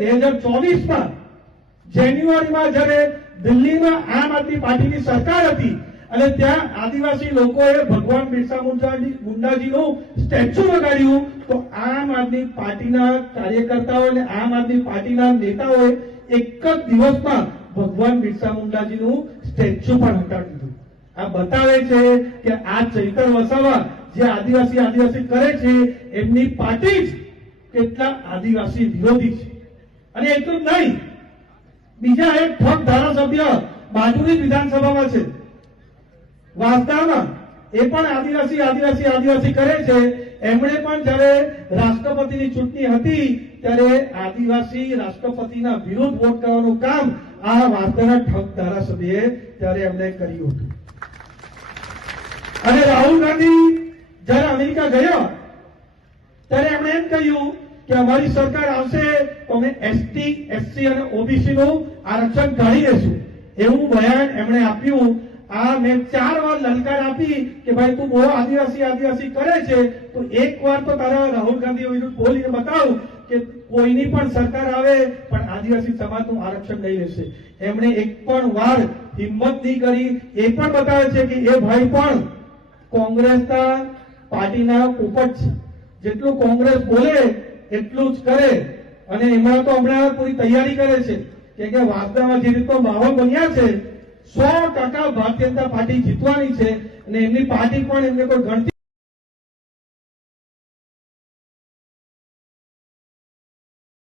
2024માં જાન્યુઆરીમાં જ્યારે દિલ્હીમાં આમ આદમી પાર્ટીની સરકાર હતી અને ત્યાં આદિવાસી લોકોએ ભગવાન બિરસા મુંડાજીનું સ્ટેચ્યુ લગાડ્યું, તો આમ આદમી પાર્ટીના કાર્યકર્તાઓ અને આમ આદમી પાર્ટીના નેતાઓએ એક જ દિવસમાં ભગવાન બિરસા મુંડાજીનું સ્ટેચ્યુ પણ હટાવી દીધું. આ બતાવે છે કે આ ચૈતર વસાવા જે આદિવાસી કરે છે એમની પાર્ટી જ કેટલા આદિવાસી વિરોધી છે. અને એટલું જ નહીં, બીજા એક ઠગ ધારાસભ્ય બાજુની વિધાનસભામાં છે વાંસદામાં, એ પણ આદિવાસી કરે છે. એમણે પણ જયારે રાષ્ટ્રપતિની ચૂંટણી હતી ત્યારે આદિવાસી રાષ્ટ્રપતિના વિરુદ્ધ વોટ કરવાનું કામ આ વાંસદાના ઠગ ધારાસભ્યએ ત્યારે એમણે કર્યું હતું. અને રાહુલ ગાંધી જયારે અમેરિકા ગયા ત્યારે એમણે એમ કહ્યું કે અમારી સરકાર આવશે તો અમે એસટી, એસસી અને ઓબીસી નું આરક્ષણ કાઢી દઈશું, એવું બયાન એમણે આપ્યું. આ મેં 4 વાર લલકાર આપી કે ભાઈ તું બહુ આદિવાસી કરે છે, તો એક વાર તો તારા રાહુલ ગાંધી વિરુદ્ધ બોલીને બતાવ કે કોઈની પણ સરકાર આવે પણ આદિવાસી સમાજનું આરક્ષણ નહીં રહેશે. એમણે એક પણ વાર હિંમત નહીં કરી. એ પણ બતાવે છે કે એ ભાઈ પણ કોંગ્રેસના પાર્ટીના પોપટ છે. જેટલું કોંગ્રેસ બોલે એટલું જ કરે. અને એમાં તો હમણાં પૂરી તૈયારી કરે છે કે વાંસદામાં જે રીતનો માહોલ બન્યા છે 100% ભારતીય જનતા પાર્ટી જીતવાની છે અને એમની પાર્ટી પણ એમને કોઈ ગણતી